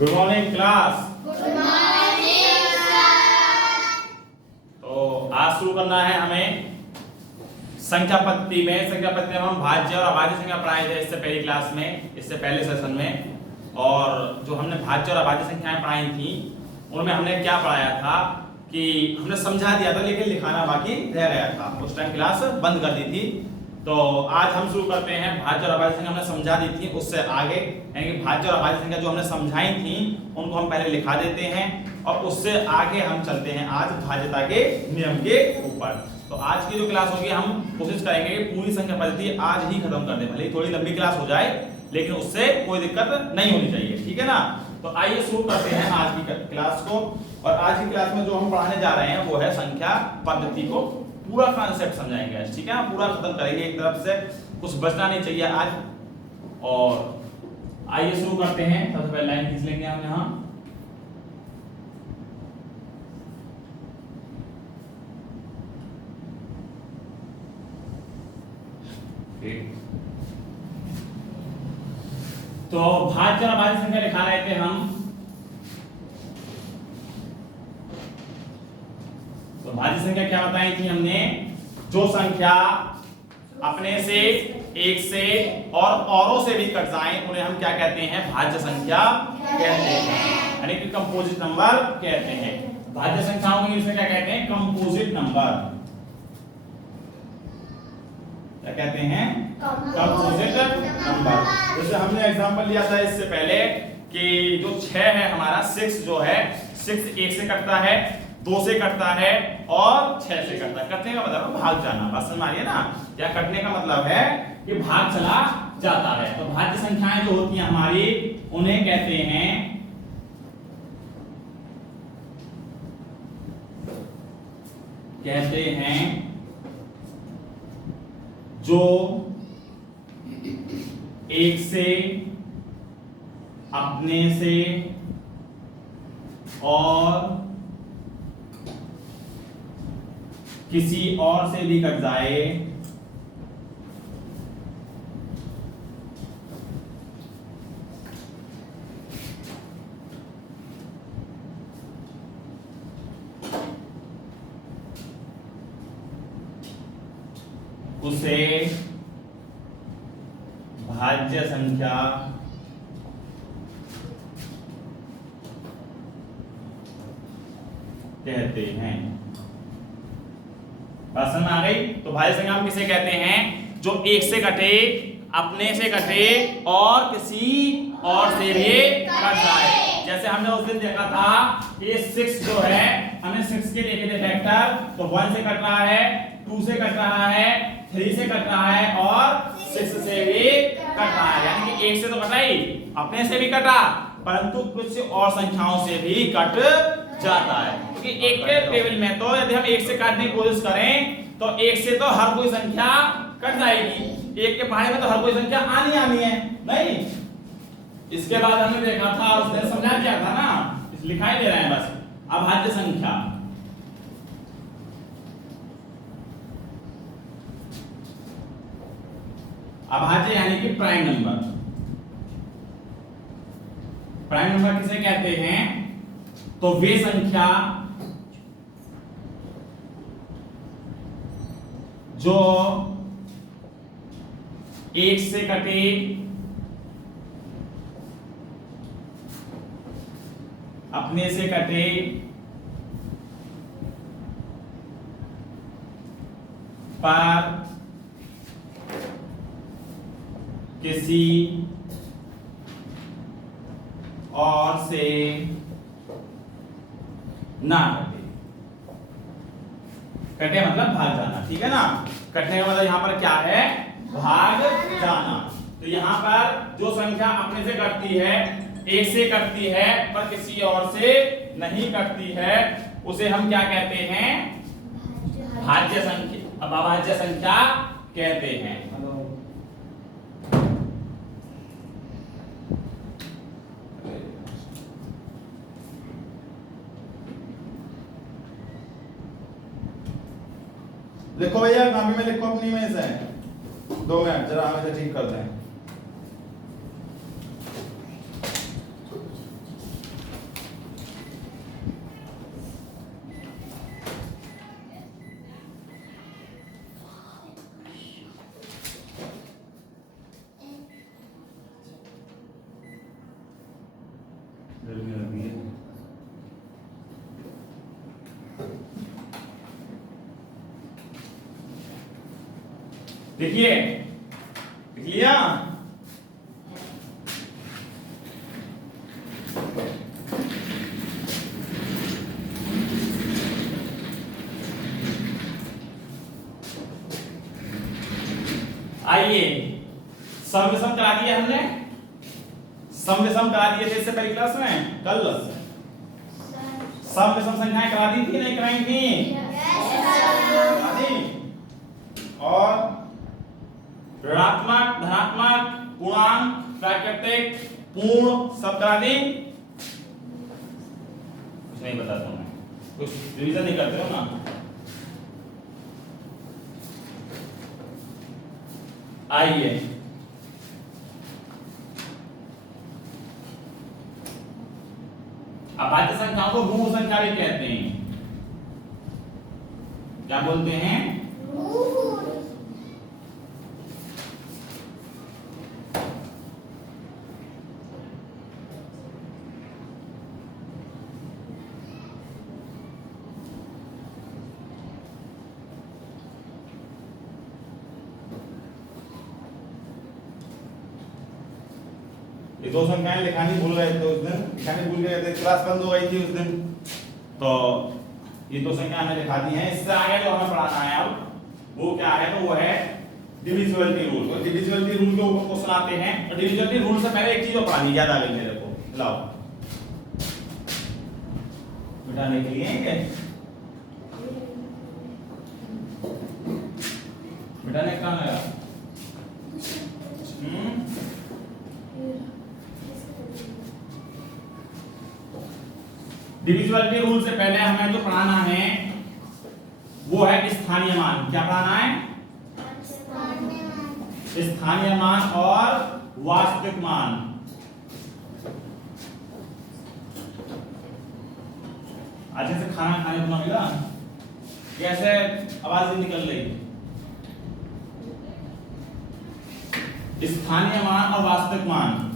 Good morning class. Good morning sir. तो आज शुरू करना है हमें संख्या पद्धति में हम भाज्य और अभाज्य संख्या पढ़ाए थे इससे पहली क्लास में, इससे पहले सेशन में। और जो हमने भाज्य और अभाज्य संख्याएं पढ़ाई थी उनमें हमने क्या पढ़ाया था कि हमने समझा दिया था लेकिन लिखाना बाकी रह गया था, उस टाइम क्लास बंद कर दी थी। तो आज हम शुरू करते हैं भाज्य और अभाज्य संख्या हमने समझा दी थी, उससे आगे यानी कि भाज्य और अभाज्य संख्या जो हमने समझाई थी उनको हम पहले लिखा देते हैं और उससे आगे हम चलते हैं आज भाज्यता के नियम के ऊपर। तो आज की जो क्लास होगी हम कोशिश करेंगे कि पूरी संख्या पद्धति आज ही खत्म कर दें, भले ही थोड़ी लंबी क्लास हो जाए लेकिन उससे कोई दिक्कत नहीं होनी चाहिए, ठीक है ना। तो आइए शुरू करते हैं आज की क्लास को। और आज की क्लास में जो हम पढ़ाने जा रहे हैं वो है संख्या पद्धति को पूरा कॉन्सेप्ट समझाएंगे, ठीक है, पूरा खत्म करेंगे, एक तरफ से कुछ बचना नहीं चाहिए आज। और आइए शुरू करते हैं। सबसे पहले लाइन खींच लेंगे हम यहाँ। तो भाज्य और अभाज्य संख्या लिखा रहे थे हम। तो भाज्य संख्या क्या बताई थी हमने, जो संख्या अपने से, एक से और औरों से भी कट जाए उन्हें हम क्या कहते हैं, भाज्य संख्या कहते हैं, यानी कि कंपोजिट नंबर कहते हैं। भाज्य संख्याओं को इंग्लिश में क्या कहते हैं, कंपोजिट नंबर। क्या कहते हैं, कंपोजिट नंबर। जैसे हमने एग्जांपल लिया था इससे पहले कि जो 6 है हमारा, 6 जो है, 6 1 से कटता है, 2 से कटता है और 6 से कटता है। कटने का मतलब भाग जाना, बस समझ मानिए ना, या कटने का मतलब है कि भाग चला जाता है। तो भाज्य संख्याएं जो होती हैं हमारी उन्हें कहते हैं जो 1 से, अपने से और किसी और से भी कट जाए उसे भाज्य संख्या कहते हैं। बात समझ आ गई। तो भाज्य संख्या हम किसे कहते हैं, जो 1 से कटे, अपने से कटे और किसी और से भी कट जाए। जैसे हमने उस दिन देखा था कि 6 जो है, हमने 6 के देखे थे फैक्टर, तो 1 से कट रहा है, 2 से कट रहा है, 3 से कट रहा है और 6 से भी कट रहा है। यानी कि 1 से तो कटा ही, अपने से भी कटा, परंतु कुछ और संख्याओं से भी कट जाता है। क्योंकि एक के टेबल में तो यदि हम 1 से काटने की कोशिश करें तो 1 से तो हर कोई संख्या कट जाएगी, 1 के पहाड़े में तो हर कोई संख्या आनी है, नहीं। इसके बाद हमने देखा था, उसने समझा दिया था ना, इस लिखाई दे रहे हैं बस, अभाज्य संख्या। अभाज्य यानी कि प्राइम नंबर। प्राइम नंबर किसे कहते हैं, तो वे संख्या जो 1 से कटे, अपने से कटे, पर किसी और से ना कटे। कटे मतलब भाग जाना, ठीक है ना। कटने का मतलब यहां पर क्या है, भाग जाना। तो यहां पर जो संख्या अपने से कटती है, 1 से कटती है पर किसी और से नहीं कटती है, उसे हम क्या कहते हैं, भाज्य संख्या, अभाज्य संख्या कहते हैं। लिखो भैया, कॉपी में लिखो अपनी में से। 2 मिनट जरा हमें ठीक कर दें। देखिए, देख लिया। आइए, सम विषम करा दिया हमने, सम विषम करा दिए थे इससे पहली क्लास में कल। सम विषम संख्याएं करा दी थी नहीं कराई थी? करा दी। और ऋणात्मक, धनात्मक, पूर्णांक, प्राकृतिक, पूर्ण सब करा दी। कुछ नहीं बताता हूं मैं, कुछ रिवीजन नहीं करते हो ना। आइए, अभाज्य संख्याओं को ऋण संख्या भी कहते हैं। क्या बोलते हैं? ये दो संख्याएं लिखानी भूल गए थे उस दिन, लिखानी भूल गए थे, क्लास बंद हो गई थी उस दिन। तो ये दो संख्या हमने लिखा दी हैं। इससे आगे जो हमें पढ़ाना है अब वो क्या है, तो वो है डिविजिबिलिटी रूल। तो डिविजिबिलिटी रूल के ऊपर क्वेश्चन आते हैं। और डिविजिबिलिटी रूल से पहले एक चीज और पढ़ानी याद आ गई मेरे को, लाओ मिटाने के लिए, मिटाने का काम है। डिविजिबिलिटी रूल से पहले हमें जो पढ़ाना है वो है स्थानीय मान। क्या पढ़ाना है? स्थानीय मान और वास्तविक मान। अच्छे से खाना खाने को मिला, कैसे आवाज निकल रही? स्थानीय मान और वास्तविक मान।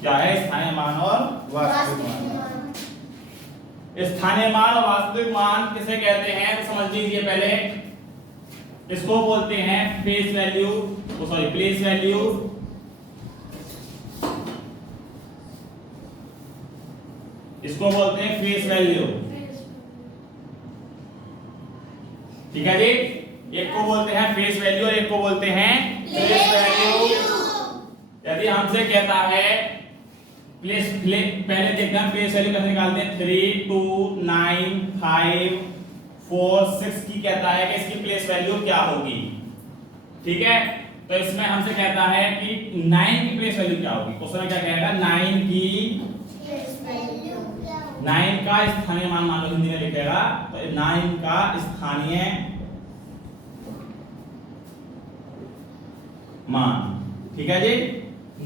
क्या है स्थानीय मान और वास्तविक मान? स्थानीय मान और वास्तविक मान किसे कहते हैं तो समझ लीजिए पहले। इसको बोलते हैं face value, sorry place value, इसको बोलते हैं फेस वैल्यू। ठीक है जी, एक को बोलते हैं फेस वैल्यू और एक को बोलते हैं प्लेस वैल्यू। यदि हमसे कहता है प्लेस, पहले देखना प्लेस वैल्यू कैसे निकालते हैं। 3 2 9 5 4 6 की कहता है कि इसकी प्लेस वैल्यू क्या होगी। ठीक है, तो इसमें हमसे कहता है कि 9 की प्लेस वैल्यू क्या होगी। क्वेश्चन में क्या कहेगा? 9 की प्लेस वैल्यू क्या होगी? 9 का स्थानीय मान मान लो हिंदी में लिखेगा, तो 9 का स्थानीय मान। ठीक है जी,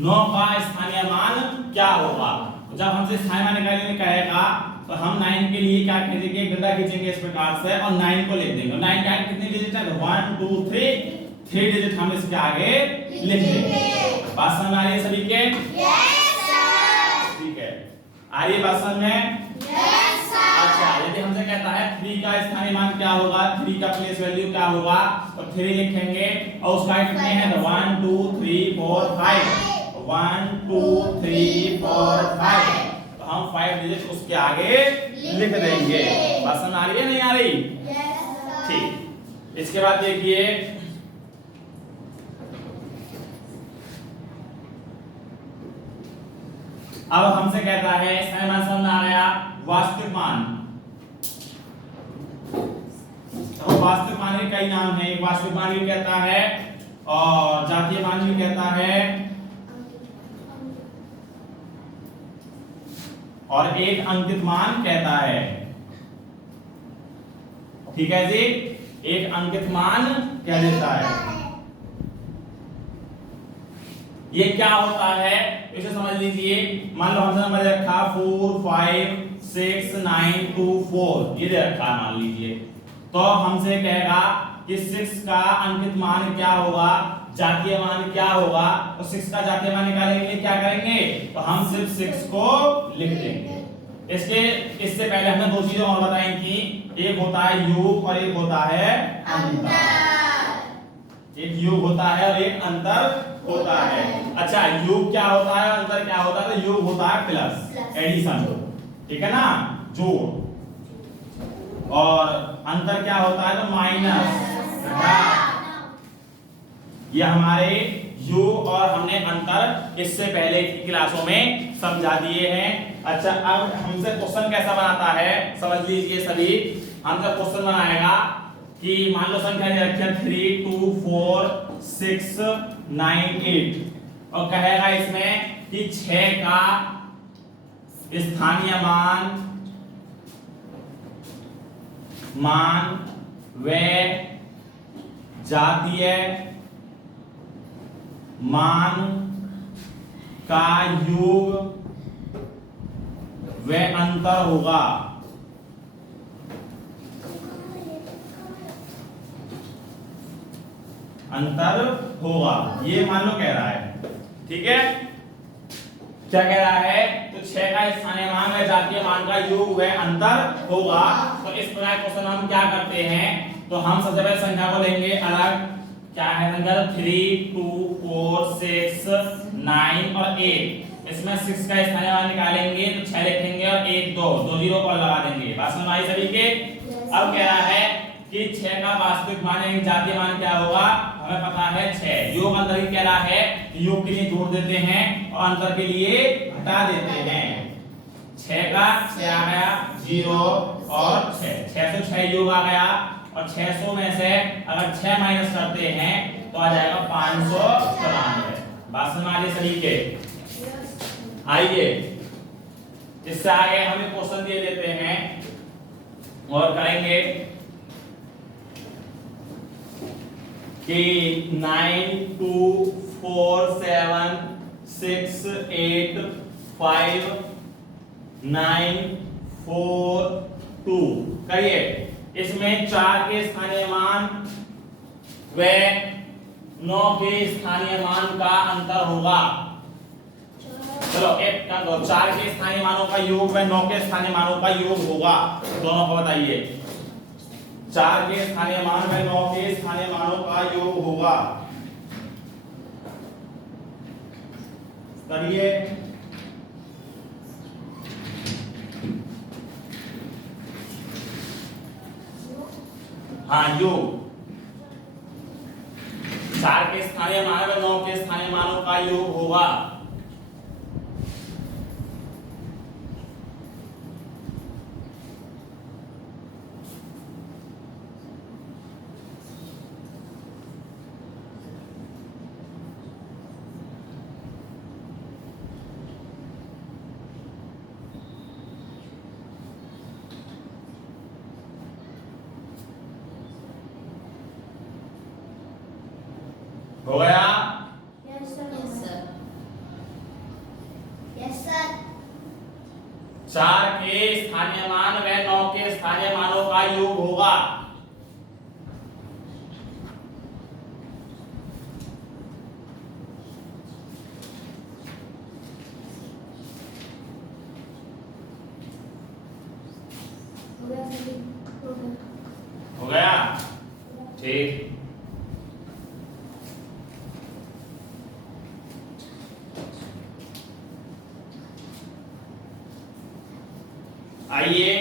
9 का स्थानीय मान क्या होगा। जब हमसे स्थानीय मान निकालने कहेगा तो हम 9 के लिए क्या खींचेंगे? गड्ढा खींचेंगे इस प्रकार से और 9 को लिख देंगे। 9 का कितने डिजिट है? 1 2 3 डिजिट हम इसके आगे लिख देंगे। बात समझ आ रही है सभी के? Yes sir. ठीक है, आ रही है बात समझ में? Yes sir. अच्छा, यदि हमसे कहता है 3 का स्थानीय मान क्या होगा, 3 का प्लेस वैल्यू क्या होगा, तो 3 लिखेंगे और उसका कितने हैं? 1 2 3 4 5। 1 2 3 4 5, तो हम 5 डिजिट उसके आगे लिख देंगे। बात समझ आ रही है नहीं आ रही? Yes sir. ठीक, इसके बाद देखिए अब हमसे कहता है स्थानीय मान समझ आ गया, वास्तविक मान। तो वास्तविक मान के कई नाम हैं। एक वास्तविक मान भी कहता है और जातीय मान भी कहता है और एक अंकित मान कहता है। ठीक है जी, एक अंकित मान क्या देता है। ये क्या होता है इसे समझ लीजिए। मान लो हमसे नंबर दे रखा 4 5 6 9 2 4, ये दे रखा है मान लीजिए। तो हमसे कहेगा कि 6 का अंकित मान क्या होगा, जातीय मान क्या होगा। तो 6 का जातीय मान निकालने के लिए क्या करेंगे, तो हम सिर्फ 6 को लिख देंगे। इससे पहले हमने दो चीजें और बताई थी, एक होता है योग और एक होता है अंतर। एक योग होता है और एक अंतर होता है। अच्छा, योग क्या होता है, अंतर क्या होता है, तो योग होता है प्लस एडिशन, ठीक है ना, जोड़, और अंतर क्या होता है, तो माइनस घटा। ये हमारे योग और हमने अंतर इससे पहले की क्लासों में समझा दिए हैं। अच्छा, अब हमसे क्वेश्चन कैसा बनाता है समझ लीजिए सभी। हमसे क्वेश्चन बनाएगा कि मान लो संख्या दे रखी है 3 2 4 6 9 8, और कहेगा इसमें कि 6 का स्थानीय मान व जातीय मान का योग व अंतर होगा। अंतर होगा, ये मान लो कह रहा है, ठीक है। क्या कह रहा है, तो 6 का स्थानीय मान व जातीय मान का योग व अंतर होगा। तो इस प्रकार क्वेश्चन हम क्या करते हैं, तो हम सबसे पहले संख्या को लेंगे अलग। क्या है संख्या, 3 2 4 6 9 और 8। इसमें 6 का स्थानीय मान निकालेंगे तो 6 लिखेंगे और 1 2 दो जीरो पर लगा देंगे। बात समझ आई सभी के। अब कह रहा है कि 6 का वास्तविक मान यानी जातीय मान क्या होगा, हमें पता है 6। योग अंतर की कह रहा है, योग के लिए जोड़ देते हैं और अंतर के लिए घटा देते हैं। 6 का 6 आ गया 0 और 6, 6 से 6 योग आ गया, और 600 में से अगर 6 माइनस करते हैं तो आ जाएगा 594। बात समझ आ रही सभी के। आइए इससे आगे हम एक क्वेश्चन दे देते हैं और करेंगे कि 9 2 4 7 6 8 5 9 4 2 करिए। इसमें 4 के स्थानीय मान व 9 के स्थानीय मान का अंतर होगा। चलो एक क्या करो, 4 के स्थानीय मानों का योग व 9 के स्थानीय मानों का योग होगा। दोनों को बताइए, 4 के स्थानीय मान व 9 के स्थानीय मानों का योग होगा। करिए। हाँ, योग 4 के स्थानीय मान व 9 के स्थानीय मानों का योग होगा। हो गया? Yes sir. Yes sir. 4 के स्थानीय मान व 9 के स्थानीय मानों का योग होगा। हो गया? ठीक। आइए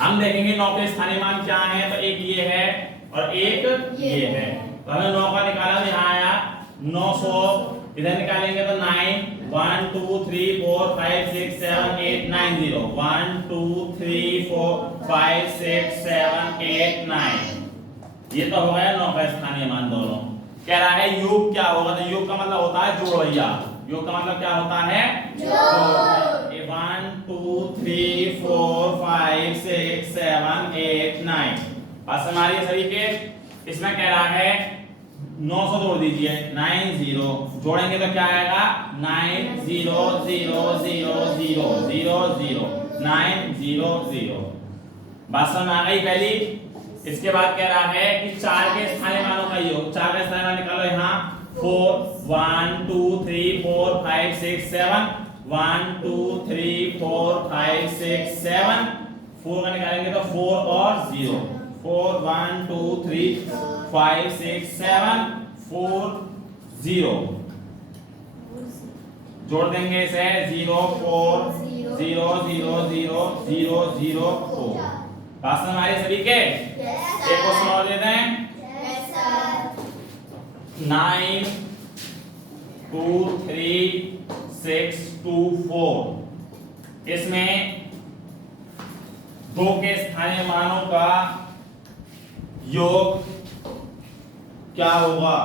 हम देखेंगे 9 के स्थानीय मान क्या है। तो एक ये है और एक ये है। तो हमने 9 का निकाला, यहाँ आया 900। इधर निकालेंगे तो 9 1 2 3 4 5 6 7 8 9 0 1 2 3 4 5 6 7 8 9। ये तो हो गया 9 का स्थानीय मान दोनों। कह रहा है योग क्या होगा, तो योग का मतलब होता है जोड़ भैया। योग का मतलब क्या होता है, जोड़। 1 2 3 4 5 6 7 8 9। बस हमारी सभी के इसमें कह रहा है 900 जोड़ दीजिए 90 जोड़ेंगे तो क्या आएगा 9 0 0 0 0 0 0 9 0 0। बात समझ आ गई पहली। इसके बाद कह रहा है कि 4 के स्थानीय मानों का योग। 4 का स्थानीय मान निकालो यहाँ 4 1 2 3 4 5 6 7 1 2 3 4 5 6 7 4 का निकालेंगे तो 4 और 0 4 1 2 3 5 6 7 4 0 जोड़ देंगे इसे 0 4 0 0 0 0 0 4। बात समझ आई सभी के। एक क्वेश्चन और दे दें 9 2 3 6 2 4। इसमें 2 के स्थानीय मानों का योग क्या होगा।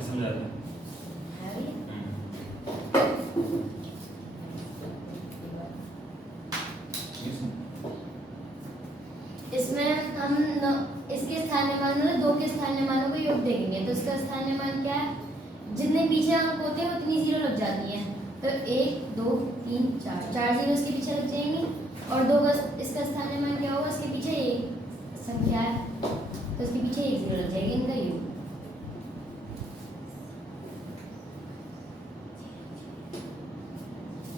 समझा था। इसमें हम इसके स्थानीय मान में 2 के स्थानीय मानों को योग देंगे तो इसका स्थानीय मान क्या है। जितने पीछे अंक होते हैं उतनी 0 लग जाती हैं तो 1 2 3 4 0 इसके पीछे लग जाएंगे और 2 का इसका स्थानीय मान क्या होगा। इसके पीछे एक संख्या है तो इसके पीछे 1 0 लग जाएगी इनका योग।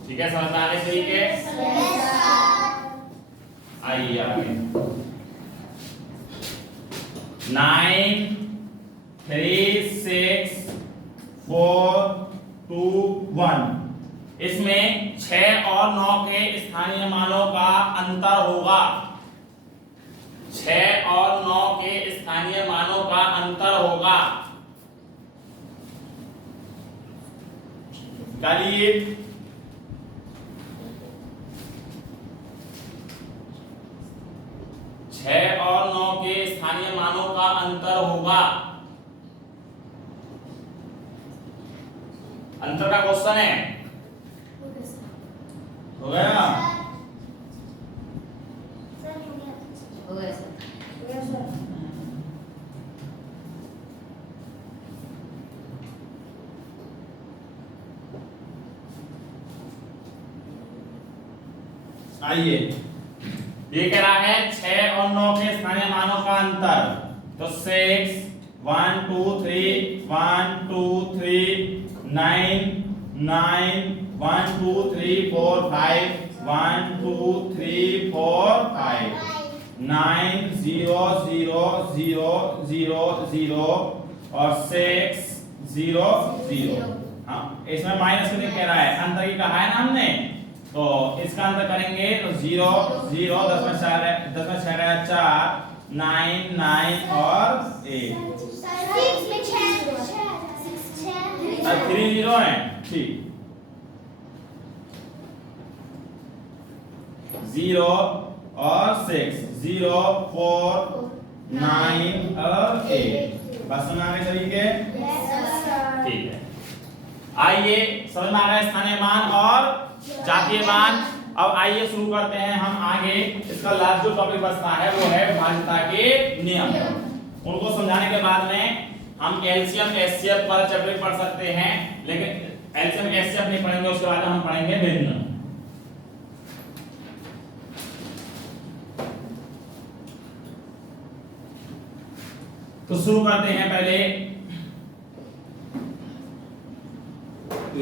ठीक है समझ में आ रही सही के। आइए आगे 9 3 6 4 2 1। इसमें 6 और 9 के स्थानीय मानों का अंतर होगा। 6 और 9 के स्थानीय मानों का अंतर होगा। निकालिए 6 और 9 के स्थानीय मानों का अंतर होगा। अंतर का क्वेश्चन है। हो गया हो गया सर। आइए ये कह रहा है 6 और 9 के स्थानीय मानों का अंतर। तो 6 1 2 3 1 2 3 9 9 1 2 3 4 5 1 2 3 4 5 9 0 0 0 0 0 और 6 0 0। हाँ इसमें माइनस करके कह रहा है अंतर की कहा है ना हमने तो इसका अंतर करेंगे तो 0 0 10 में 4 9 9 और 8 3 0 है। ठीक 0 और 6 0 4 9 और 8। बस समझ आ गए सभी के। ठीक है आइए समझ में आ गए स्थानीय मान और जातीय मान। अब आइए शुरू करते हैं हम आगे। इसका लास्ट जो टॉपिक बचता है वो है विभाज्यता के नियम। उनको समझाने के बाद में हम एलसीएम एचसीएफ पर चैप्टर पढ़ सकते हैं लेकिन एलसीएम एचसीएफ नहीं पढ़ेंगे। उसके बाद हम पढ़ेंगे भिन्न। तो शुरू करते हैं पहले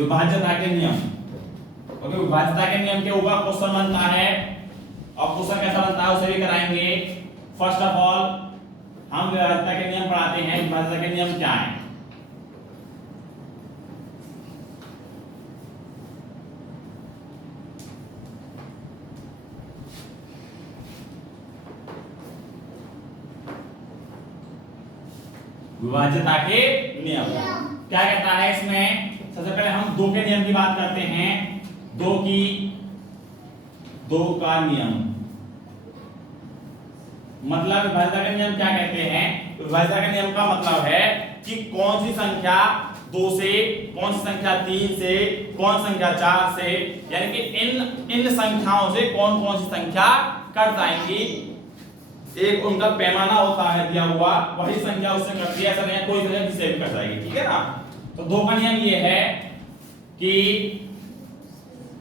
विभाज्यता के नियम। ओके, विभाज्यता के नियम के ऊपर क्वेश्चन बनता है और क्वेश्चन कैसा बनता है उसे भी कराएंगे। फर्स्ट ऑफ ऑल हम विभाज्यता के नियम पढ़ाते हैं। विभाज्यता के नियम क्या है? विभाज्यता के नियम क्या कहता है इसमें? सबसे पहले हम दो के नियम की बात करते हैं। दो का नियम मतलब विभाज्यता के नियम क्या कहते हैं? विभाज्यता के नियम का मतलब है कि कौन सी संख्या 2 से, कौन सी संख्या 3 से, कौन संख्या 4 से, यानी कि इन संख्याओं से कौन कौन सी संख्या कट जाएंगी। एक उनका पैमाना होता है दिया हुआ, वही संख्या उससे कटती है, ऐसा नहीं है कोई संख्या जिससे भी कट जाएगी। ठीक है ना? तो दो का नियम ये है कि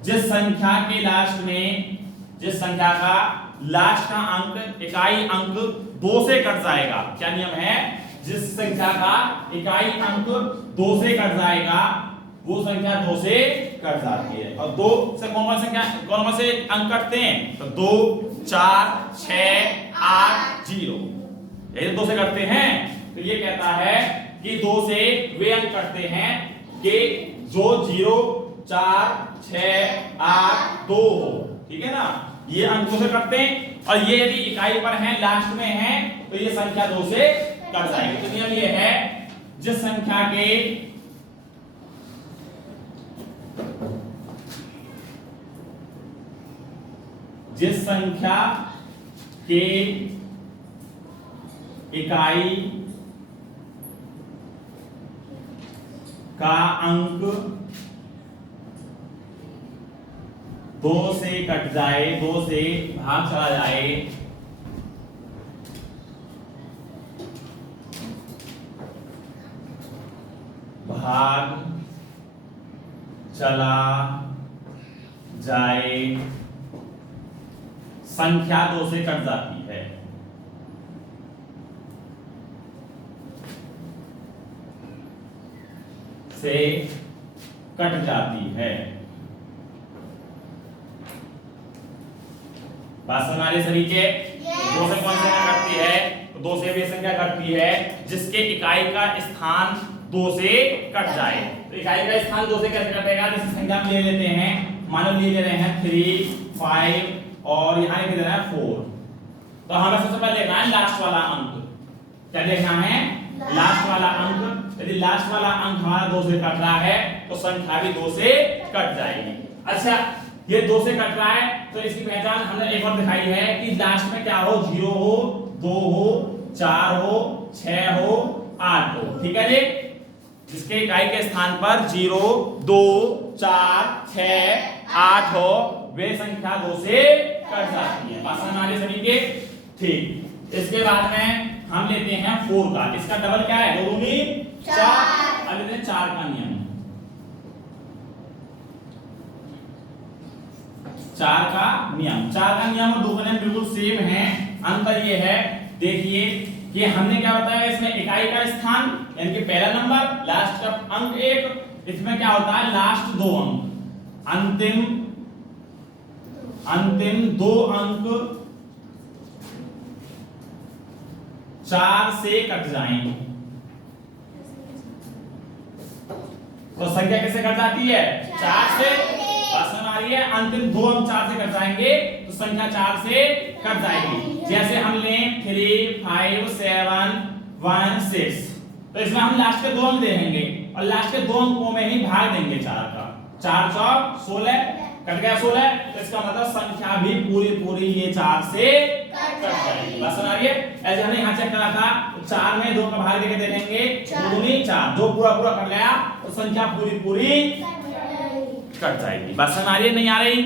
जिस संख्या के लास्ट में, जिस संख्या का लास्ट का अंक, इकाई अंक 2 से कट जाएगा। क्या नियम है? जिस संख्या का इकाई अंक 2 से कट जाएगा वो संख्या 2 से कट जाती है। और 2 से कौन कौन से अंक कटते हैं? तो 2, 4, 6, 8, 0, ये 2 से कटते हैं। तो ये कहता है कि 2 से वे अंक कटते हैं कि जो 0, 4, 6, 8, 2 हो। ठीक है ना? ये अंक 2 से कटते हैं और ये यदि इकाई पर हैं, लास्ट में हैं, तो ये संख्या 2 से कट जाएगी। तो नियम ये है जिस संख्या के इकाई का अंक 2 से कट जाए, 2 से भाग चला जाए, भाग चला जाए, संख्या 2 से कट जाती है। से कट जाती है। बात समझ आ रही सभी के? 2 से कौन सी संख्या कटती है? तो 2 से वे संख्या कटती है जिसके इकाई का स्थान 2 से कट जाए। तो इकाई का स्थान 2 से कैसे कटेगा? जैसे संख्या हम ले लेते हैं, मानो ले रहे हैं 3, 5 और यहाँ लिख देना है 4। तो हमें सबसे पहले देखना है लास्ट वाला अंक। क्या देखना है? लास्ट वाला अंक। यदि लास्ट वाला अंक हमारा 2 से कट रहा है तो संख्या भी 2 से कट जाएगी। अच्छा, ये 2 से कट रहा है तो इसकी पहचान हमने एक और दिखाई है कि लास्ट में क्या हो? 0 हो, 2 हो, 4 हो, 6 हो, 8 हो। ठीक है जी? जिसके इकाई के स्थान पर 0, 2, 4, 6, 8 हो, वे संख्या 2 से कट जाती है। बात समझ आ रही सभी के? ठीक। इसके बाद में हम लेते हैं 4 का। इसका डबल क्या है? 2 दूनी 4। अब लेते हैं 4 का नियम। 4 का नियम, 4 का नियम और 2 का नियम बिल्कुल सेम है। अंतर ये है, देखिए कि हमने क्या बताया इसमें इकाई का स्थान यानी कि पहला नंबर, लास्ट का अंक 1। इसमें क्या होता है? लास्ट 2 अंक, अंतिम 2 अंक 4 से कट जाएंगे। तो संख्या कैसे कट जाती है? 4 से। बात समझ आ रही है? अंतिम 2 अंक 4 से कट जाएंगे तो संख्या 4 से कट जाएगी। जैसे हम लें 3, 5, 7, 1, 6, तो इसमें हम लास्ट के 2 अंक देंगे और लास्ट के 2 अंकों में ही भाग देंगे 4 का। 4 चौक 16, कट गया 16। तो इसका मतलब संख्या भी पूरी ये 4 से कट जाएगी। बस समझ आ रही है? ऐसे हमने यहाँ चेक करा था, 4 में 2 का भाग देके देखेंगे, 2 दूनी 4, 2 पूरा कट गया तो संख्या पूरी कट जाएगी। बस समझ आ रही है? नहीं आ रही?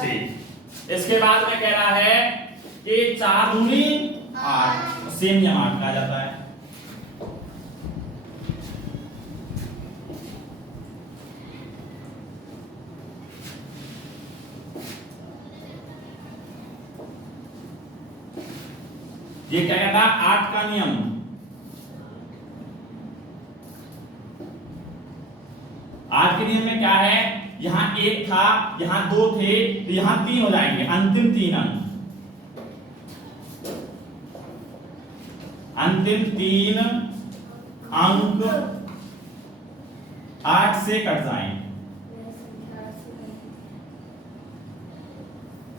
ठीक। इसके बाद में कह रहा है कि 4 दूनी 8, सेम नियम 8 का आ जाता है। ये क्या कहता है? 8 का नियम। भाग के नियम में क्या है, यहाँ 1 था, यहाँ 2 थे, तो यहाँ 3 हो जाएंगे, अंतिम 3 अंक, अंतिम 3 अंक 8 से कट जाएंगे।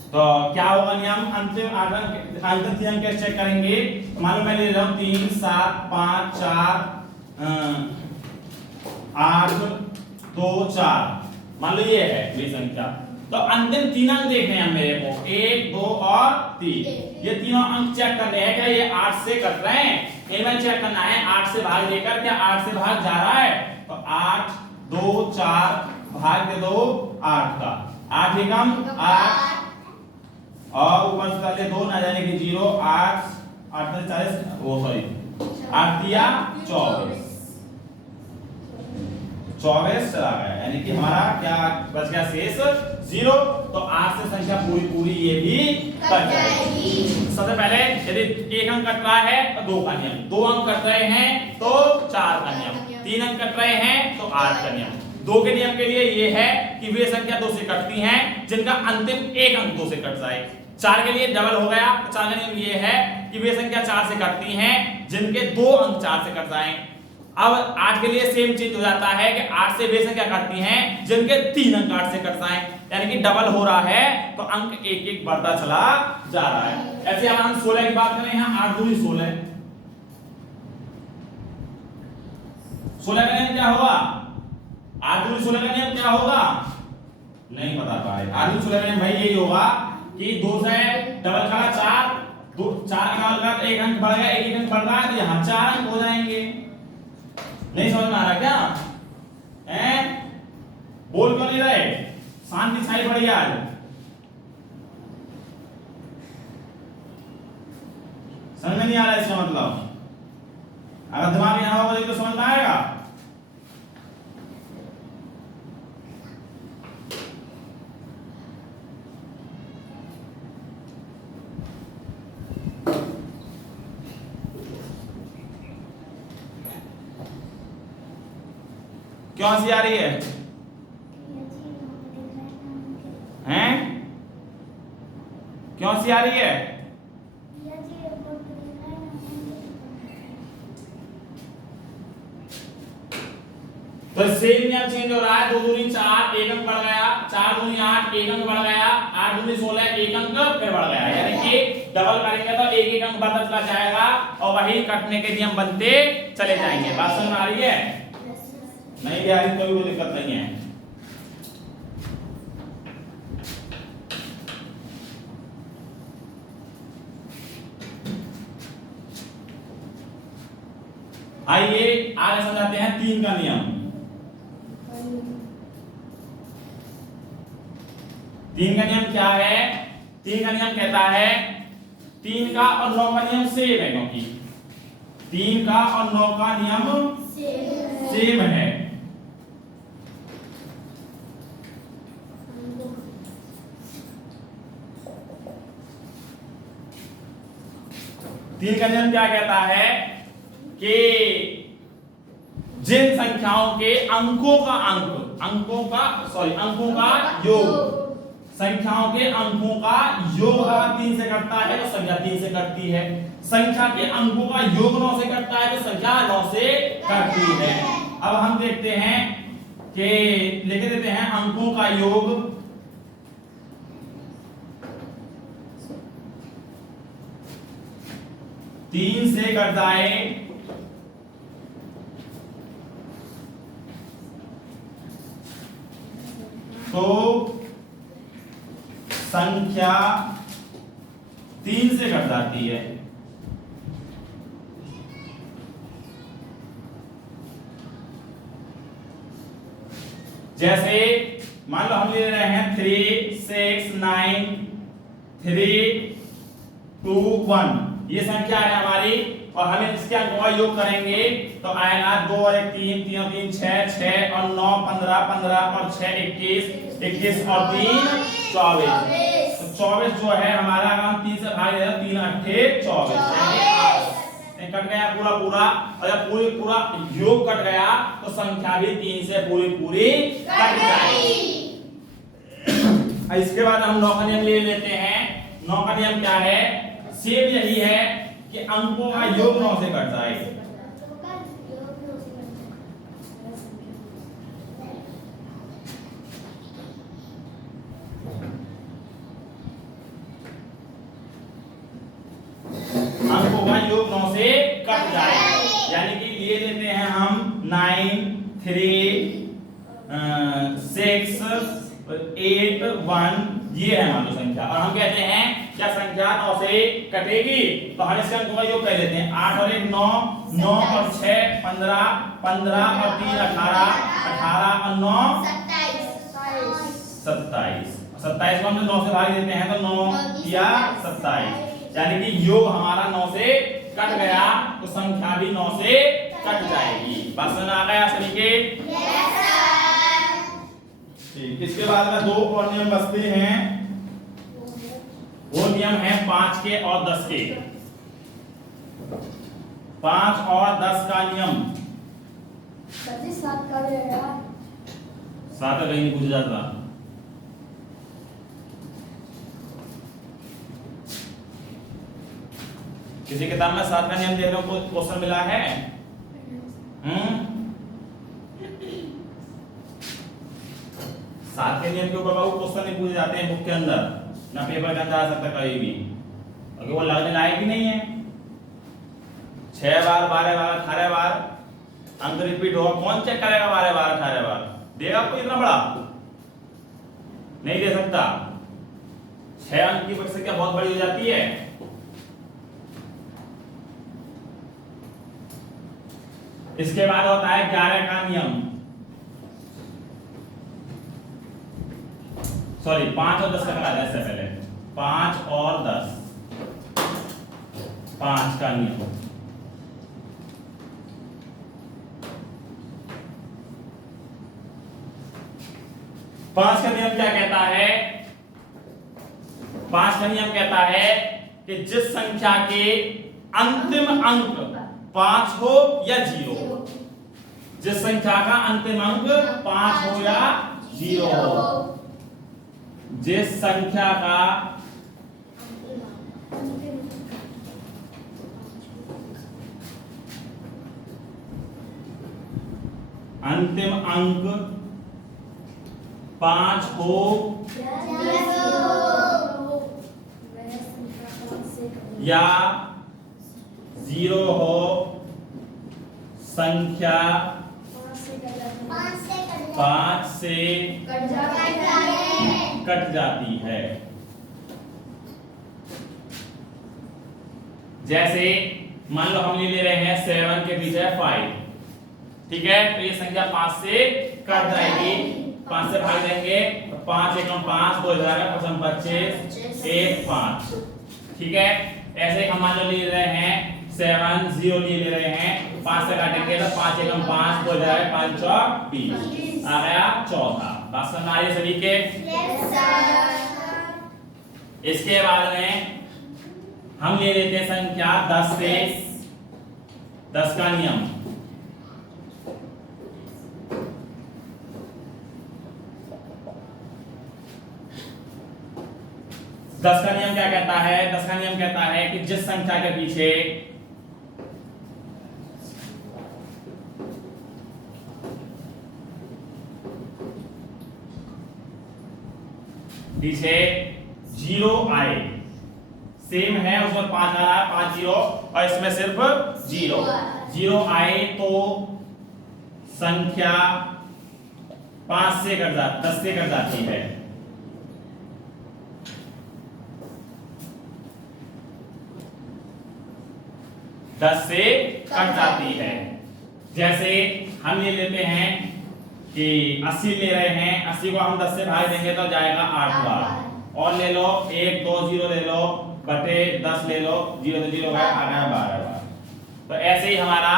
तो क्या होगा नियम, अंतिम 8 अंक, अंतिम 3 अंक कैसे चेक करेंगे, मान लो मैं ले रहा हूं 3 7 5 4 8 2 4, मान लो ये है मेरी संख्या। तो अंतिम 3 अंक देखने हैं मेरे को, 1 2 और 3, ये तीनों अंक चेक करने हैं, क्या ये 8 से कट रहे हैं, इनमें चेक करना है 8 से भाग देकर क्या 8 से भाग जा रहा है, तो 8 2 4 भाग दे दो 8 का, 8 एकम 8 और ऊपर से डाले 2 ना जाने की 0, 8 8 में 40, वो सॉरी 8 दिया 24 चला गया, यानी कि हमारा क्या बच गया शेष 0। तो 8 से संख्या पूरी पूरी ये भी कट जाएगी। सबसे पहले यदि 1 अंक कट रहा है तो 2 का नियम, 2 अंक कट रहे हैं तो 4 का नियम, 3 अंक कट रहे हैं तो 8 का नियम। 2 के नियम के लिए ये है कि वे संख्या 2 से कटती हैं जिनका अंतिम 1 अंक 2 से कट जाए। 4 के लिए डबल हो गया, 4 का नियम ये है कि वे संख्या 4 से कटती हैं जिनके 2 अंक 4 से कट जाएं। अब 8 के लिए सेम चीज हो जाता है कि 8 से वे संख्या कटती हैं जिनके 3 अंक 8 से कट जाएं, यानी कि डबल हो रहा है तो अंक एक एक बढ़ता चला जा रहा है। ऐसे अगर हम 16 की बात करें, यहाँ 8 दूनी 16, 16 का नियम क्या होगा, 8 दूनी 16 का नियम क्या होगा, नहीं बता पाए। 8 दूनी 16 का नियम भाई यही होगा कि 2 से डबल करा 4, 4 का डबल करा 1 अंक बढ़ गया, 1 अंक बढ़ रहा है तो यहाँ 4 अंक हो जाएंगे। नहीं समझ में आ रहा क्या, हैं? बोल क्यों नहीं रहे, शांति छाई पड़ी आज। समझ में नहीं आ रहा इसका मतलब, अगर दिमाग यहाँ होगा तो समझ में आएगा। क्यों हंसी आ रही है, हैं? क्यों हंसी आ रही है? तो सेम नियम चेंज हो रहा है, 2 दूनी 4 1 अंक बढ़ गया, 4 दूनी 8 1 अंक बढ़ गया, 8 दूनी 16 1 अंक फिर बढ़ गया, यानी कि डबल करेंगे तो 1 अंक बढ़ता चला जाएगा और वही कटने के नियम बनते चले जाएंगे। बात समझ में आ रही है? नहीं भी आ रही कोई दिक्कत नहीं है। आइए आगे समझाते हैं 3 का नियम। 3 का नियम क्या है, 3 का नियम कहता है 3 का और 9 का नियम सेम है, क्योंकि 3 का और 9 का नियम सेम है। तीन का नियम क्या कहता है कि जिन संख्याओं के अंकों का योग, संख्याओं के अंकों का योग अगर 3 से कटता है तो संख्या 3 से कटती है, संख्या के अंकों का योग 9 से कटता है तो संख्या 9 से कटती है। अब हम देखते हैं कि लिख देते हैं अंकों का योग 3 से कट जाए तो संख्या 3 से कट जाती है। जैसे मान लो हम ले रहे हैं 3 6 9 3 2 1, ये संख्या है हमारी और हमें इसके अंकों का योग करेंगे तो आएगा 2 और 1 3 3 और 3 6 6 और 9 15 15 और 6 21 21 और 3 24। तो 24 जो है हमारा, हम 3 से भाग दें 3 8 24, कट गया पूरा पूरा, और जब पूरा योग कट गया तो संख्या भी 3 से पूरी कट जाएगी। इसके बाद हम 9 का नियम ले लेते हैं। 9 का नियम क्या है? सेम यही है कि अंकों का योग 9 से कट जाए। अंकों का योग 9 से कट जाए, यानी कि ले लेते हैं हम 9 3 6 8 1, ये है मान लो संख्या, और हम कहते हैं क्या संख्या 9 से कटेगी, तो हम इसके अंकों का योग कर लेते हैं। 8 और 1 9, 9 और 6 15, 15 और 3 18, 18 और 9 27, 27 को हम 9 से भाग देते हैं तो 9 या 27, यानी कि योग हमारा 9 से कट गया तो संख्या भी 9 से कट जाएगी। बात समझ आ गया सभी के? ठीक, इसके बाद में 2 और नियम बचते हैं। वो नियम है 5 के और 10 के। 5 और 10 का नियम 7 का रहेगा। 7 कहीं नहीं पूछा जाता। किसी किताब में 7 का नियम देख रहे हो, क्वेश्चन मिला है? 7 के नियम के ऊपर बाबू क्वेश्चन नहीं पूछे जाते हैं बुक के अंदर, ना पेपर के अंदर आ सकता कहीं भी, क्योंकि वो लगने लायक ही नहीं है। 6 बार 12 बार 18 बार अंक रिपीट होगा, कौन चेक करेगा 12 बार 18 बार? देगा कोई इतना बड़ा? नहीं दे सकता। 6 अंक की संख्या बहुत बड़ी हो जाती है। इसके बाद होता है 11 का नियम, सॉरी 5 और 10 का करा इससे पहले। 5 और 10, 5 का नियम। पांच का नियम क्या कहता है? 5 का नियम कहता है कि जिस संख्या के अंतिम अंक 5 हो या 0, जिस संख्या का अंतिम अंक 5 हो या 0 हो, जिस संख्या का अंतिम अंक 5 हो या 0 हो, संख्या 5 से कट जाती है। जैसे मान लो हम ले रहे हैं 7 के पीछे 5, ठीक है, तो ये संख्या 5 से कट जाएगी। 5 से भाग देंगे तो 5 एकम 5, 2 11 5 25 1 5, ठीक है। ऐसे ही हम मान लो ले रहे हैं 7 0 ले रहे हैं, 5 से काटेंगे तो 5 एकम 5, 2 11 5 4 20, आ गया 14। बात समझ आ रही है सभी के? इसके बाद में हम ले लेते हैं संख्या 10 से 10 का नियम। 10 का नियम क्या कहता है? 10 का नियम कहता है कि जिस संख्या के पीछे पीछे 0 आए, सेम है उसमें 5 आ रहा है, 5 0 और इसमें सिर्फ 0 आए तो संख्या 5 से कट जाती, 10 से कट जाती है। से कट जाती है। जैसे हम ये लेते हैं कि 80 ले रहे हैं, 80 को हम 10 से भाग देंगे तो जाएगा 8 बार, और ले लो 1 2 0 ले लो बटे 10 ले लो, 0 से 0 गया, आ गया 12 बार। तो ऐसे ही हमारा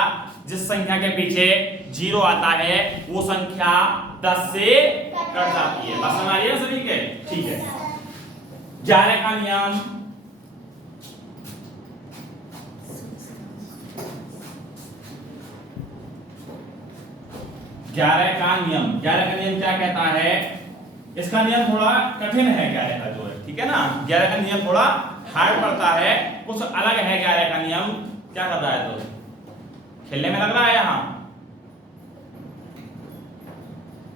जिस संख्या के पीछे 0 आता है वो संख्या 10 से कट जाती है। बस हमारी है सभी के, ठीक है। 11 का नियम 11 का नियम, 11 का नियम क्या कहता है? इसका नियम थोड़ा कठिन है 11 का जो है, ठीक है ना। 11 का नियम थोड़ा हार्ड पड़ता है, कुछ अलग है 11 का नियम। क्या कर रहा है? तो खेलने में लग रहा है, यहाँ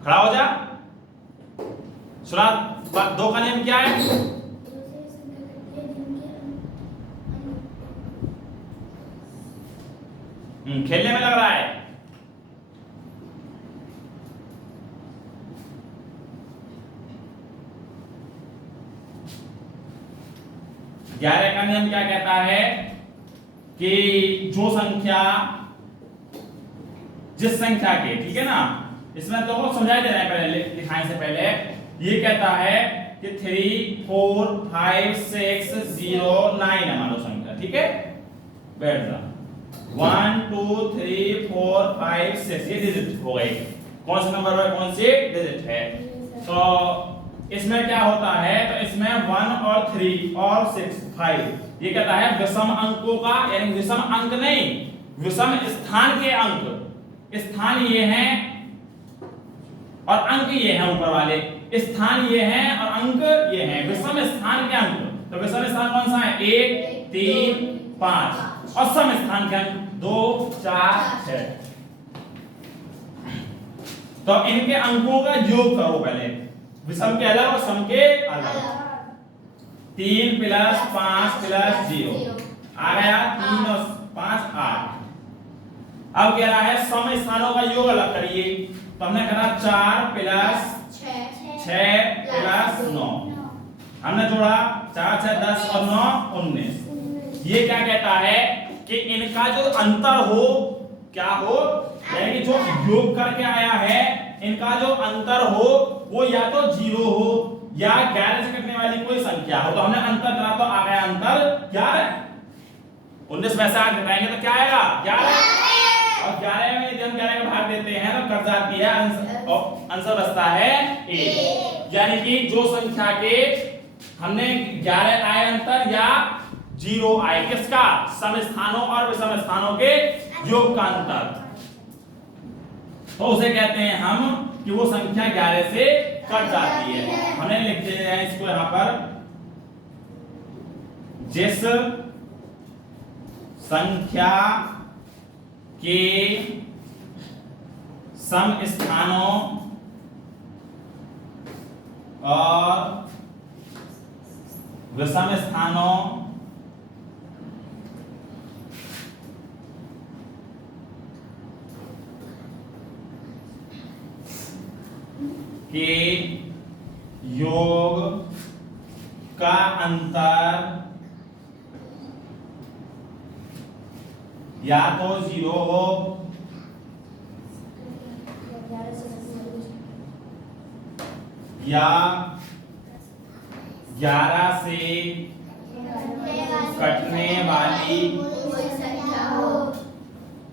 खड़ा हो जा। सुना, 2 का नियम क्या है? खेलने में लग रहा है। ग्यारह का नियम क्या कहता है कि जो संख्या जिस संख्या के, ठीक है ना, इसमें तो समझाई दे रहा है पहले, दिखाने से पहले। ये कहता है कि 3 4 5 6 0 9 है मान लो संख्या, ठीक है। बैठ जा। 1 2 3 4 5 6 ये डिजिट हो गए। कौन सा नंबर है, कौन सी डिजिट है? तो इसमें क्या होता है? तो इसमें 1 और 3 और 6 5 ये कहता है विषम अंकों का, यानी विषम अंक नहीं, विषम स्थान के अंक। स्थान ये हैं और अंक ये हैं, ऊपर वाले स्थान ये हैं और अंक ये हैं, विषम स्थान के अंक। तो विषम स्थान कौन सा है? 1 3 5 और सम स्थान के अंक 2 4 6। तो इनके अंकों का योग करो पहले, विषम के अलग और सम के अलग। 3 + 5 + 0 आ गया, 3 और 5 8। अब कह रहा है सम स्थानों का योग अलग करिए। तो हमने करा 4 + 6 + 9, हमने जोड़ा 4 6 10 और 9 19। ये क्या कहता है कि इनका जो अंतर हो, क्या हो, यानी कि जो योग करके आया है इनका जो अंतर हो वो या तो 0 हो या 11 से कटने वाली कोई संख्या हो। तो हमने अंतर करा, तो आ गया अंतर क्या है? 19 में से 8 घटाएंगे तो क्या आएगा? 11। और 11 में यदि हम 11 का भाग देते हैं तो कट जाती है, आंसर बचता है 1। यानी कि जो संख्या के हमने 11 आए अंतर या 0 आए, किसका? सम स्थानों और विषम स्थानों के योग का अंतर, तो उसे कहते हैं हम कि वो संख्या 11 से कट जाती है। हमने लिख दिया है इसको यहां पर, जिस संख्या के सम स्थानों और विषम स्थानों के योग का अंतर या तो 0 हो या 11 से कटने वाली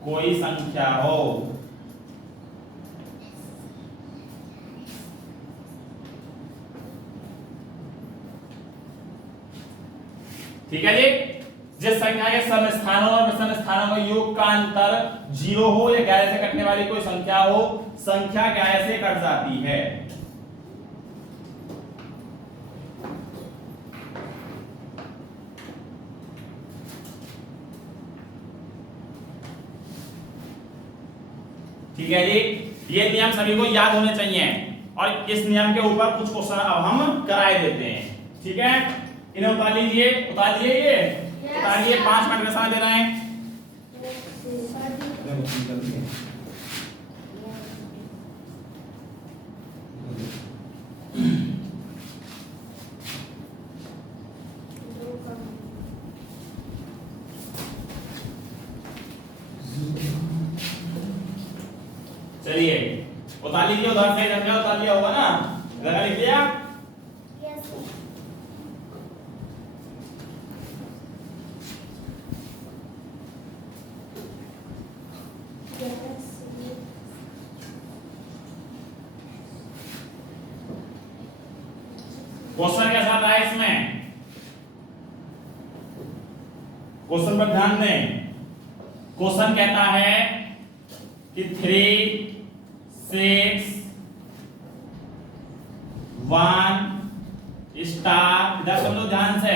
कोई संख्या हो। ठीक है जी। जिस संख्या के सम स्थानों और विषम स्थानों का योग का अंतर 0 हो या 11 से कटने वाली कोई संख्या हो, संख्या 11 से कट जाती है। ठीक है जी। ये नियम सभी को याद होने चाहिए और इस नियम के ऊपर कुछ क्वेश्चन अब हम कराए देते हैं। ठीक है, इन्हें उतार लीजिए, उतार लिए, ये उतारिए, 5 मिनट का समय दे रहे हैं। चलिए उतार लीजिए, उधर से उतार लिया होगा ना, जगह लिख लिया। क्वेश्चन कैसा था इसमें? क्वेश्चन पर ध्यान दें। क्वेश्चन कहता है कि 3 6 1 स्टार, इधर समझो ध्यान से,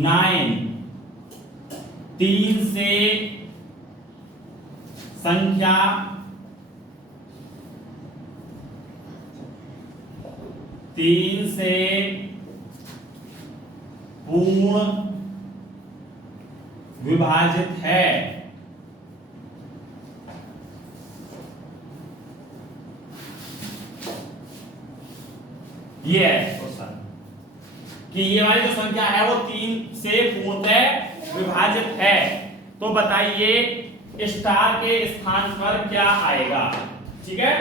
9 3 से संख्या 3 से पूर्ण विभाजित है। ये है क्वेश्चन कि ये वाली जो संख्या है वो 3 से पूर्णतः विभाजित है, तो बताइए स्टार के स्थान पर क्या आएगा। ठीक है,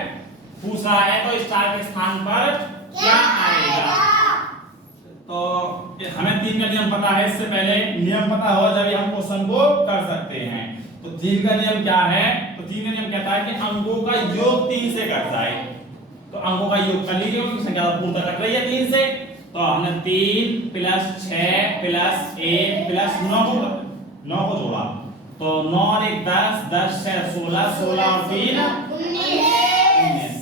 पूछ रहा है तो स्टार के स्थान पर क्या आएगा। तो हमें 3 का नियम पता है, इससे पहले नियम पता हो जब हम क्वेश्चन को कर सकते हैं। तो 3 का नियम क्या है, तो 3 का नियम कहता है कि अंकों का योग 3 से कट जाए। तो अंकों का योग कर लीजिए, क्योंकि संख्या पूर्णतः कट रही है 3 से। तो हमने 3 + 6 + 1 + 9 को जोड़ा, तो 9 और 1 10, 10 6 16, 16 और 3 19।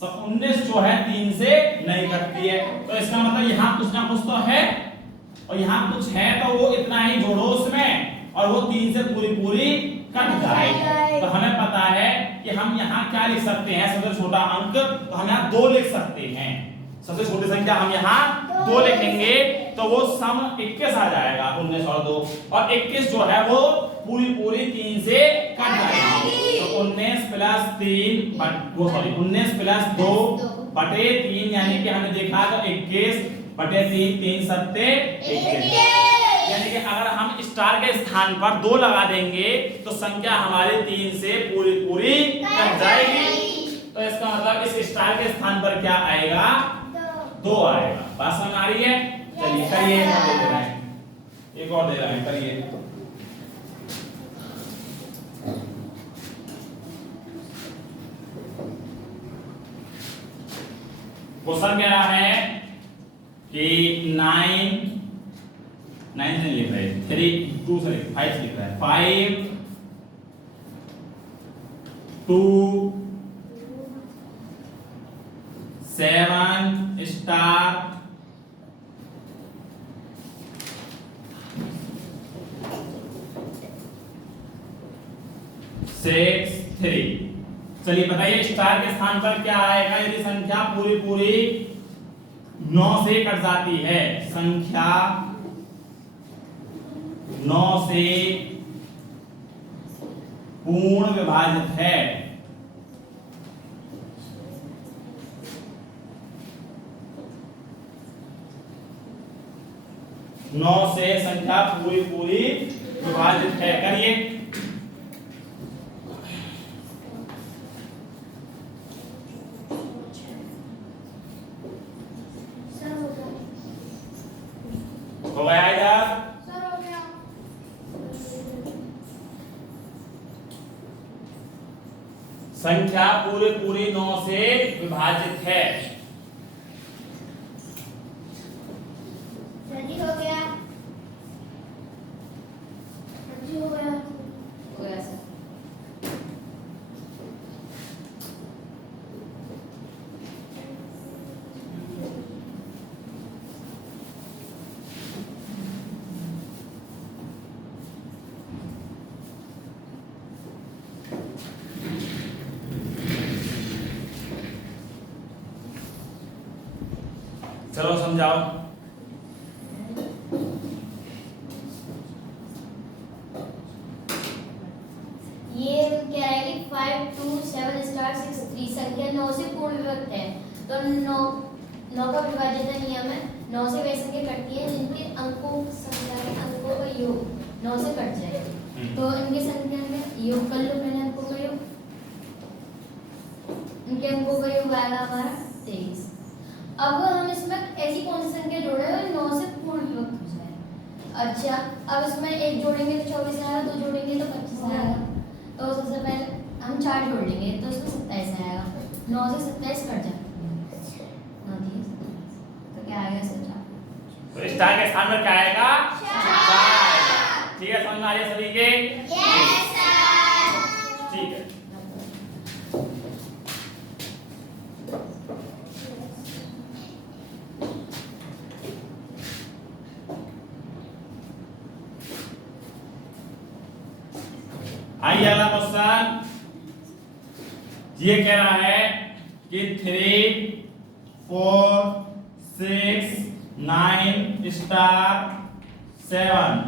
तो 19 जो है 3 से नहीं कटती है, तो इसका मतलब यहाँ कुछ ना कुछ तो है और यहाँ कुछ है, तो वो इतना ही जोड़ो उसमें और वो 3 से पूरी कट जाए। तो हमें पता है कि हम यहाँ क्या लिख सकते हैं, सबसे छोटा अंक, तो हम यहाँ 2 लिख सकते हैं। सबसे छोटी संख्या हम यहाँ 2 लिखेंगे, तो वो सम 21 आ जाएगा, 19 और 2, और 21 जो है वो पूरी 3 से कट जाएगी। तो 19 + 3 19 + 2 बटे 3, यानी कि हमने देखा तो 21 बटे 3, 3 सत्ते 21। यानी कि अगर हम स्टार के स्थान पर 2 लगा देंगे तो संख्या हमारी 3 से पूरी कट जाएगी। तो इसका मतलब इस स्टार के स्थान पर क्या आएगा, 2 आएगा। बात समझ आ रही है। चलिए करिए, एक और दे रहा है, एक और दे रहा है, करिए। क्वेश्चन कह रहा है कि 9 से लिख रहे हैं, 2 से 5 लिख रहा है, 5 2 7 स्टार 6 3। चलिए बताइए स्टार के स्थान पर क्या आएगा यदि संख्या पूरी 9 से कट जाती है। संख्या 9 से पूर्ण विभाजित है। नौ से संख्या पूरी विभाजित है। करिए, हो गया इधर। संख्या पूरी 9 से विभाजित है। हो गया सर। चलो समझाओ। ये क्या है कि 5 2 7 स्टार 6 3 संख्या 9 से पूर्ण विभक्त है। तो 9 का विभाजन नियम है, 9 से वैसे संख्या कटती है जिनके अंकों का योग 9 से कट जाए। तो इनके संख्या में योग कर लो पहले, अंकों का योग, इनके अंकों का योग आएगा हमारा 23। अब हम इसमें ऐसी कौन सी संख्या जोड़े हैं 9 से पूर्ण विभक्त हो जाए। अच्छा, अब इसमें 1 जोड़ेंगे तो 24 आएगा, 2 जोड़ेंगे तो 25 आएगा। तो सबसे पहले हम 4 जोड़ लेंगे तो इसमें 27 आएगा। 9 से 27 कट जाए, 9 30, तो क्या आएगा इसका 4। तो स्टार के स्थान पर क्या आएगा, 4 आएगा। ठीक है, समझ में आ रही है सभी के? Yes sir. ठीक है। आइए अगला क्वेश्चन। ये कह रहा है कि 3 4 6 9 स्टार 7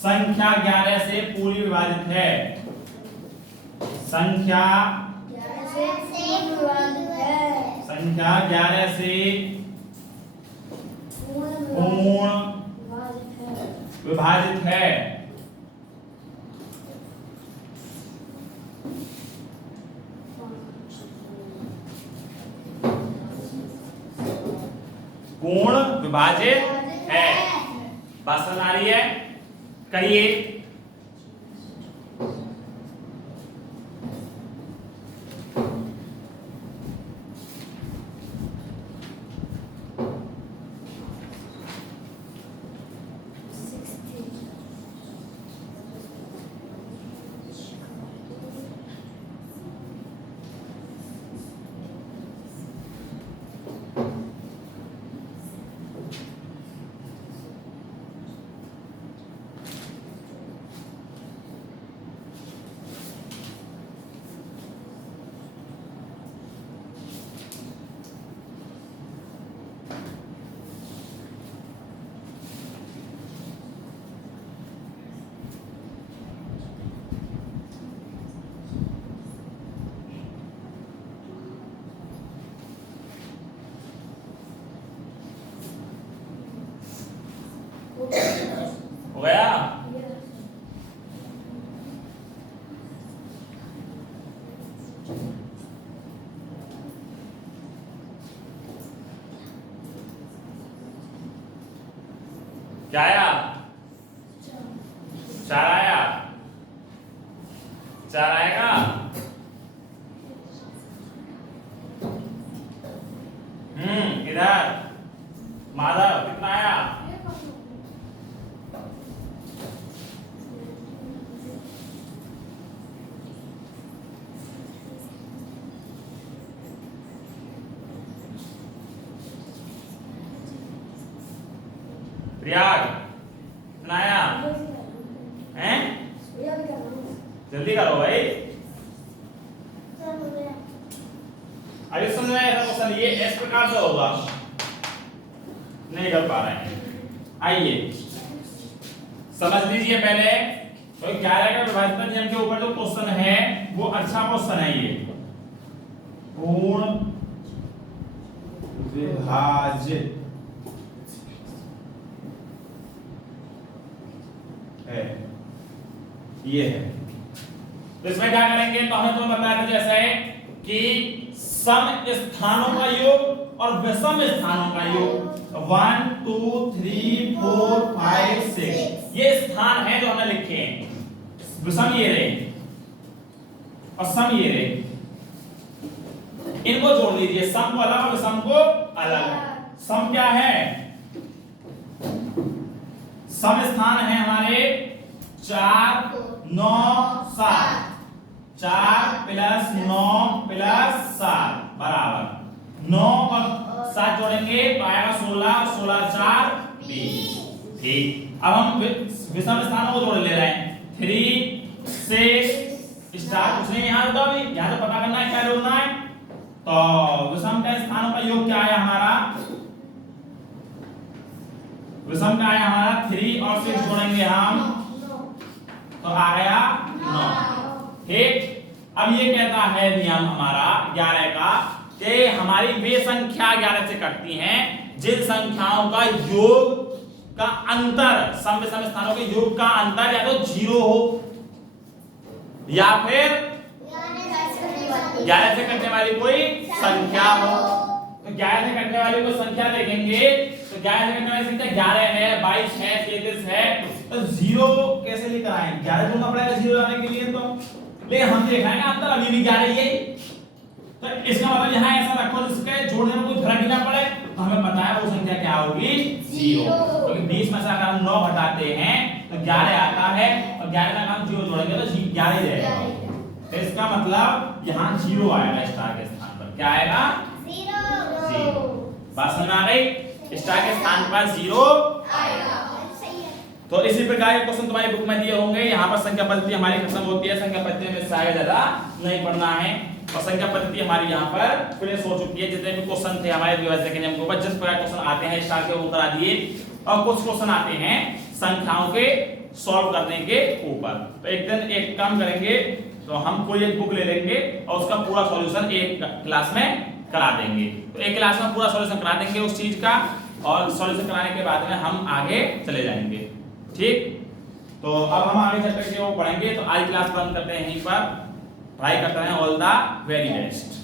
संख्या 11 से पूरी विभाजित है। संख्या 11 से पूर्ण विभाजित है। पूर्ण विभाजित है। बात समझ आ रही है? करिए। हो गया? क्या आया? 4 आया? 4 आएगा? इधर माधव कितना आया? प्रयाग कितना आया? हैं? जल्दी करो भाई। अभी समझ में आया क्वेश्चन? ये इस प्रकार से होगा। नहीं कर पा रहे हैं। आइए समझ लीजिए पहले। तो 11 का विभाजन नियम के ऊपर जो क्वेश्चन है वो अच्छा क्वेश्चन है। ये पूर्ण विभाजित है, ये है। तो इसमें क्या करेंगे? तो हमें तो बताया था जैसे कि सम स्थानों का योग और विषम स्थानों का योग 1 2 3 4 5 6 ये स्थान है जो हमने लिखे हैं। विषम ये रहे और सम ये रहे। इनको जोड़ लीजिए, सम को अलग और विषम को अलग। सम क्या है? सम स्थान है हमारे 4 9 7। 4 + 9 + 7 बराबर 9 और 7 जोड़ेंगे तो आएगा 16। 16 4 20। ठीक। अब हम विषम स्थानों को जोड़ ले रहे हैं। 3 6 स्टार कुछ नहीं यहाँ होगा। अभी यहाँ से पता करना है क्या जोड़ना है। तो विषम के स्थानों का योग क्या है हमारा? विषम का है हमारा 3 और 6 जोड़ेंगे हम तो आ गया 9। ठीक। अब ये कहता है नियम हमारा 11 का कि हमारी वे संख्या 11 से कटती हैं जिन संख्याओं का योग का अंतर, सम विषम स्थानों के योग का अंतर या तो 0 हो या फिर 11 से कटने वाली कोई संख्या हो। तो 11 से कटने वाली कोई संख्या देखेंगे तो 11 से कटने वाली संख्या 11 है, 22 है, 33 है। तो 0 कैसे लेकर आए? 11 जोड़ना पड़ेगा 0 लाने के लिए। तो लेकिन हम देख रहे हैं अंतर अभी भी 11 ही है। तो इसका मतलब यहाँ ऐसा रखो जिसके जोड़ने में कोई फर्क ही ना पड़े। तो हमें पता है वो संख्या क्या होगी? 0। क्योंकि 20 में से अगर हम 9 घटाते हैं तो 11 आता है और 11 में हम 0 जोड़ेंगे तो 11 ही रहेगा। तो इसका मतलब यहाँ 0 आएगा स्टार के स्थान पर। क्या आएगा? 0। बात समझ आ गई? स्टार के स्थान पर 0 आएगा। तो इसी प्रकार के क्वेश्चन तुम्हारी बुक में दिए होंगे। यहाँ पर संख्या पद्धति हमारी खत्म होती है, संख्या पद्धति में इससे आगे ज्यादा नहीं पढ़ना है और संख्या पद्धति हमारी यहाँ पर फिनिश हो चुकी है। जितने भी क्वेश्चन थे हमारे विभाज्य के नियम के ऊपर, जिस प्रकार क्वेश्चन आते हैं स्टार के वो करा दिए और कुछ क्वेश्चन आते हैं संख्याओं के सॉल्व करने के ऊपर। तो एक दिन एक काम करेंगे, तो हम कोई एक बुक ले लेंगे और उसका पूरा सॉल्यूशन एक क्लास में करा देंगे। तो एक क्लास में पूरा सॉल्यूशन करा देंगे उस चीज का, और सॉल्यूशन कराने के बाद में हम आगे चले जाएंगे। ठीक, तो अब हम आगे चल करके वो पढ़ेंगे। तो आज क्लास बंद करते हैं यहीं पर। पढ़ाई करते हैं। All the very best.